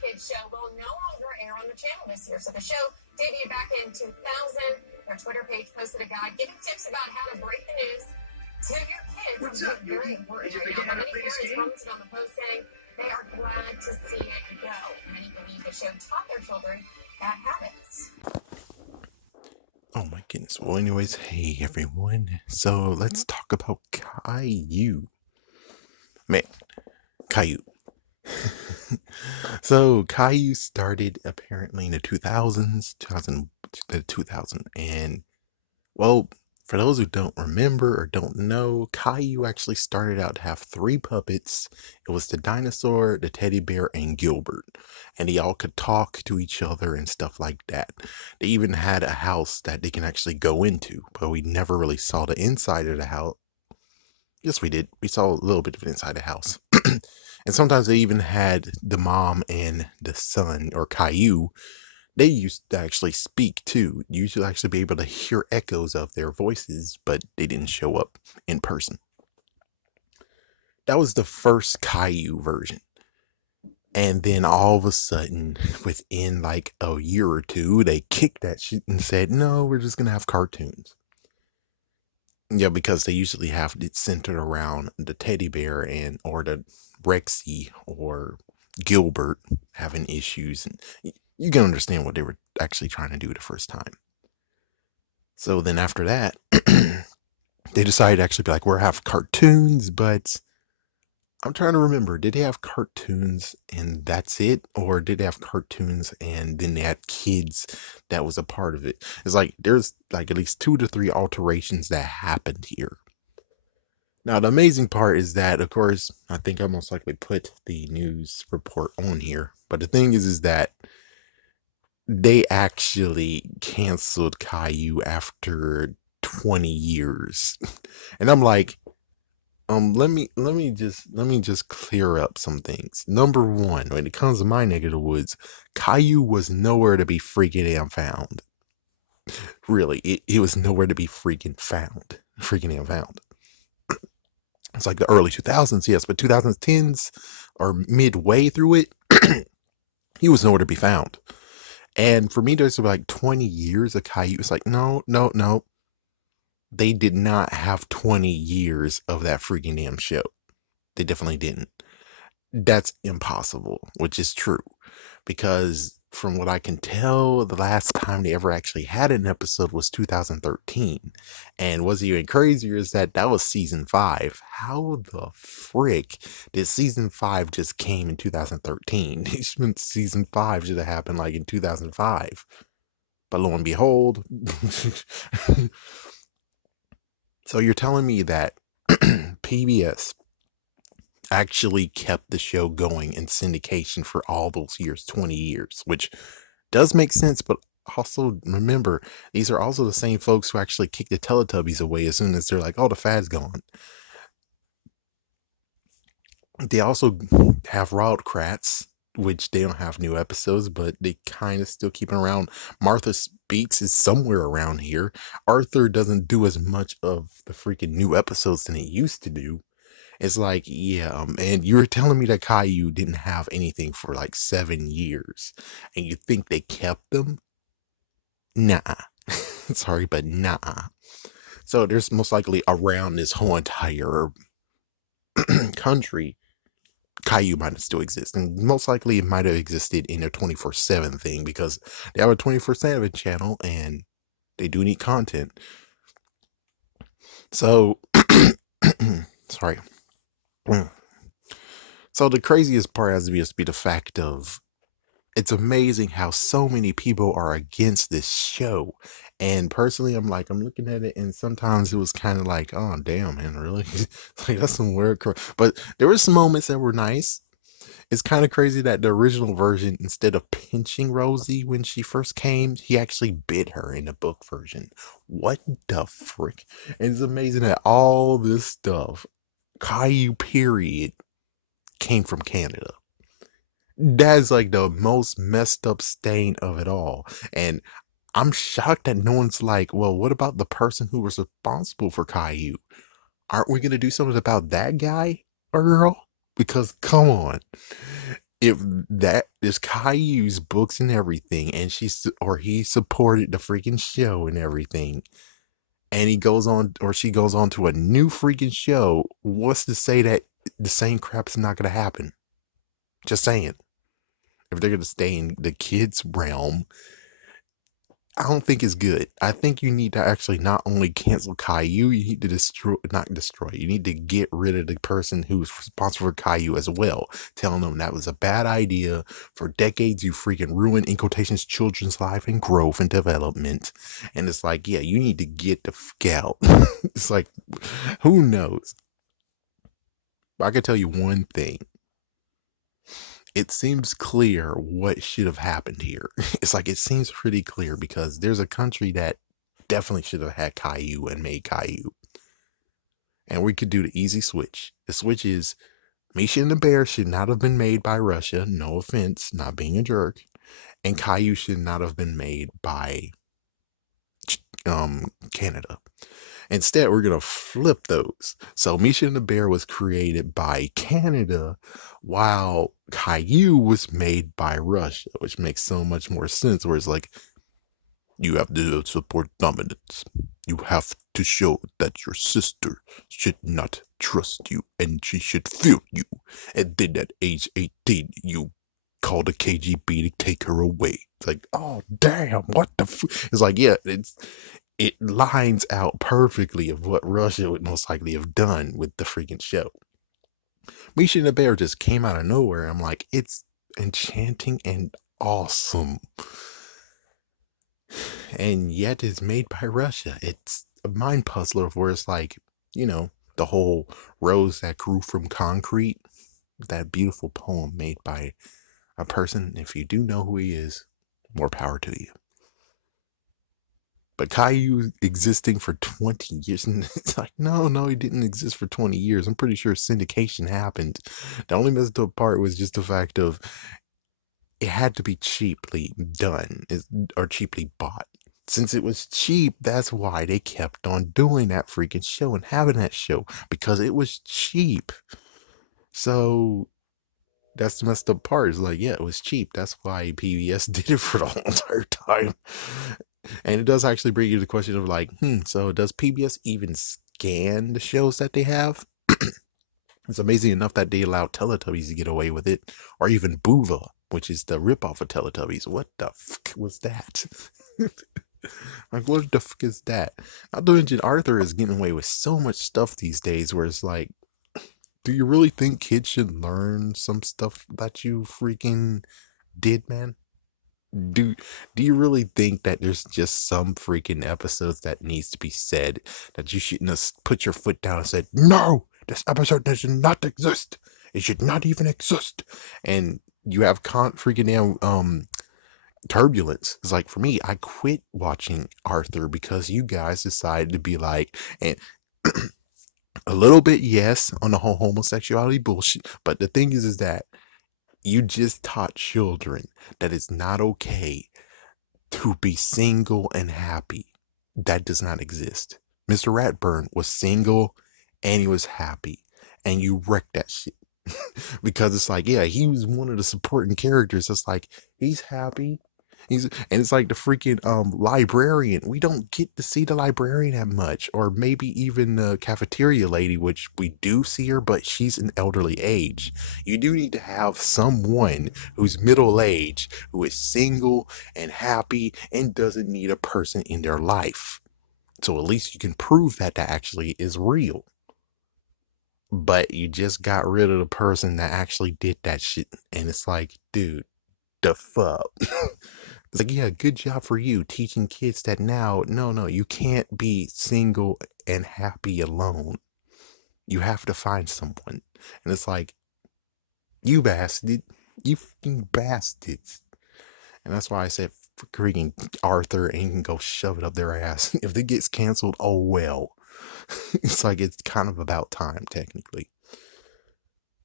kids show will no longer air on the channel this year. So the show debuted back in 2000. Their Twitter page posted a guide giving tips about how to break the news to your kids. What's up, very important right now. Many parents commented on the post saying they are glad to see it go. Many believe the show taught their children bad habits. Oh my goodness. Well, anyways, hey everyone. So let's talk about Calliou. Man, Calliou. So Calliou started apparently in the 2000s, and well, for those who don't remember or don't know, Calliou actually started out to have 3 puppets. It was the dinosaur, the teddy bear, and Gilbert. And they all could talk to each other and stuff like that. They even had a house that they can actually go into, but we never really saw the inside of the house. Yes, we did. We saw a little bit of it inside the house. And sometimes they even had the mom and the son, or Calliou. They used to actually speak too. You should actually be able to hear echoes of their voices, but they didn't show up in person. That was the first Calliou version. And then all of a sudden, within like a year or two, they kicked that shit and said, no, we're just going to have cartoons. Yeah, because they usually have it centered around the teddy bear or the Rexy or Gilbert having issues. And you can understand what they were actually trying to do the first time. So then after that, they decided to actually be like, we'll have cartoons, but I'm trying to remember, did they have cartoons and that's it? Or did they have cartoons and then they had kids that was a part of it? It's like, there's like at least 2 to 3 alterations that happened here. Now, the amazing part is that, of course, I think I most likely put the news report on here. But the thing is that they actually canceled Calliou after 20 years. And I'm like, let me just clear up some things. Number one, when it comes to my neck of the woods, Calliou was nowhere to be freaking damn found. Really, it was nowhere to be freaking damn found. It's like the early 2000s, yes, but 2010s or midway through it, he was nowhere to be found. And for me to be like 20 years of Calliou, it's like, no. They did not have 20 years of that freaking damn show. They definitely didn't. That's impossible, which is true. Because from what I can tell, the last time they ever actually had an episode was 2013. And what's even crazier is that was season 5. How the frick did season 5 just came in 2013? Season 5 should have happened like in 2005. But lo and behold... So you're telling me that PBS actually kept the show going in syndication for all those years, 20 years, which does make sense, but also remember, these are also the same folks who actually kick the Teletubbies away as soon as they're like, oh, the fad's gone. They also have Wild Kratts, which they don't have new episodes, but they kind of still keep it around. Martha Speaks is somewhere around here. Arthur doesn't do as much of the freaking new episodes than it used to do. It's like, yeah, and you're telling me that Calliou didn't have anything for like 7 years, and you think they kept them? Nah. Sorry, but nah. So there's most likely around this whole entire country, Calliou might still exist, and most likely it might have existed in a 24/7 thing, because they have a 24/7 channel and they do need content. So sorry. So the craziest part has to be the fact of, it's amazing how so many people are against this show. And personally, I'm looking at it, and sometimes it was kind of like, oh, damn, man, really? Like, that's some weird crap. But there were some moments that were nice. It's kind of crazy that the original version, instead of pinching Rosie when she first came, he actually bit her in the book version. What the frick? And it's amazing that all this stuff, Calliou period, came from Canada. That's like the most messed up stain of it all. And I'm shocked that no one's like, well, what about the person who was responsible for Calliou? Aren't we going to do something about that guy or girl? Because, come on. if that is Caillou's books and everything, and he supported the freaking show and everything, and he goes on or she goes on to a new freaking show, what's to say that the same crap's not gonna happen? Just saying. If they're gonna stay in the kids' realm, I don't think it's good. I think you need to actually not only cancel Caillou, you need to not destroy, you need to get rid of the person who's responsible for Caillou as well. Telling them that was a bad idea. For decades, you freaking ruined, in quotations, children's life and growth and development. And it's like, yeah, you need to get the fuck out. It's like, who knows? But I can tell you one thing. It seems clear what should have happened here. It's like, it seems pretty clear because there's a country that definitely should have had Caillou and made Caillou. And we could do the easy switch. The switch is Misha and the Bear should not have been made by Russia. No offense, not being a jerk. And Caillou should not have been made by Canada. Instead, we're going to flip those. So Misha and the Bear was created by Canada, while Caillou was made by Russia, which makes so much more sense, where it's like, you have to support dominance. You have to show that your sister should not trust you, and she should fear you. And then at age 18, you call the KGB to take her away. It's like, oh, damn, what the It's like, yeah, it lines out perfectly of what Russia would most likely have done with the freaking show. Misha and the Bear just came out of nowhere. I'm like, it's enchanting and awesome. And yet it's made by Russia. It's a mind puzzler of where it's like, the whole rose that grew from concrete, that beautiful poem made by a person. If you do know who he is, more power to you. But Caillou existing for 20 years, and it's like, no, he didn't exist for 20 years. I'm pretty sure syndication happened. The only messed up part was just the fact of it had to be cheaply done or cheaply bought. Since it was cheap, that's why they kept on doing that freaking show and having that show, because it was cheap. So that's the messed up part. Is like, yeah, it was cheap. That's why PBS did it for the whole entire time. And it does actually bring you to the question of like, so does PBS even scan the shows that they have? It's amazing enough that they allowed Teletubbies to get away with it, or even Boova, which is the ripoff of Teletubbies. What the fuck was that? Like, what the fuck is that? Not to mention, Arthur is getting away with so much stuff these days where it's like, do you really think kids should learn some stuff that you freaking did, man? Do you really think that there's just some freaking episodes that needs to be said that you shouldn't have put your foot down and said, no, this episode does not exist. It should not even exist. And you have freaking down turbulence. It's like, for me, I quit watching Arthur because you guys decided to be like, and a little bit, yes, on the whole homosexuality bullshit. But the thing is that you just taught children that it's not okay to be single and happy. That does not exist. Mr. Ratburn was single and he was happy. And you wrecked that shit. Because it's like, yeah, he was one of the supporting characters. It's like, he's happy. And it's like the freaking librarian. We don't get to see the librarian that much, or maybe even the cafeteria lady, which we do see her, but she's an elderly age. You do need to have someone who's middle aged, who is single and happy and doesn't need a person in their life. So at least you can prove that actually is real. But you just got rid of the person that actually did that shit, and it's like, dude, the fuck. It's like, yeah, good job for you teaching kids that now, no, you can't be single and happy alone. You have to find someone. And it's like, you bastard, you fucking bastards. And that's why I said freaking Arthur and can go shove it up their ass. If it gets canceled, oh well. It's like, it's kind of about time, technically.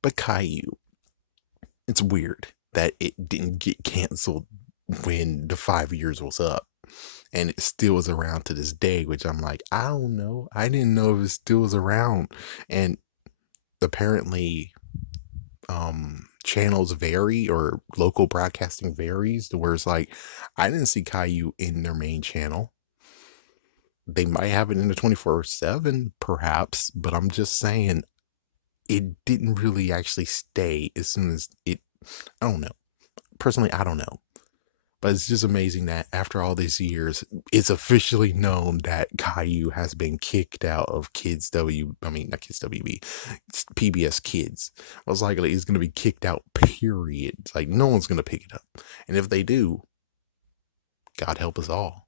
But Caillou, it's weird that it didn't get canceled when the 5 years was up, and it still is around to this day, which I'm like, I don't know. I didn't know if it still was around. And apparently channels vary or local broadcasting varies to where it's like, I didn't see Caillou in their main channel. They might have it in the 24/7, perhaps, but I'm just saying it didn't really actually stay as soon as it. I don't know. Personally, I don't know. But it's just amazing that after all these years, it's officially known that Caillou has been kicked out of not Kids WB, it's PBS Kids. Most likely he's going to be kicked out, period. It's like, no one's going to pick it up. And if they do, God help us all.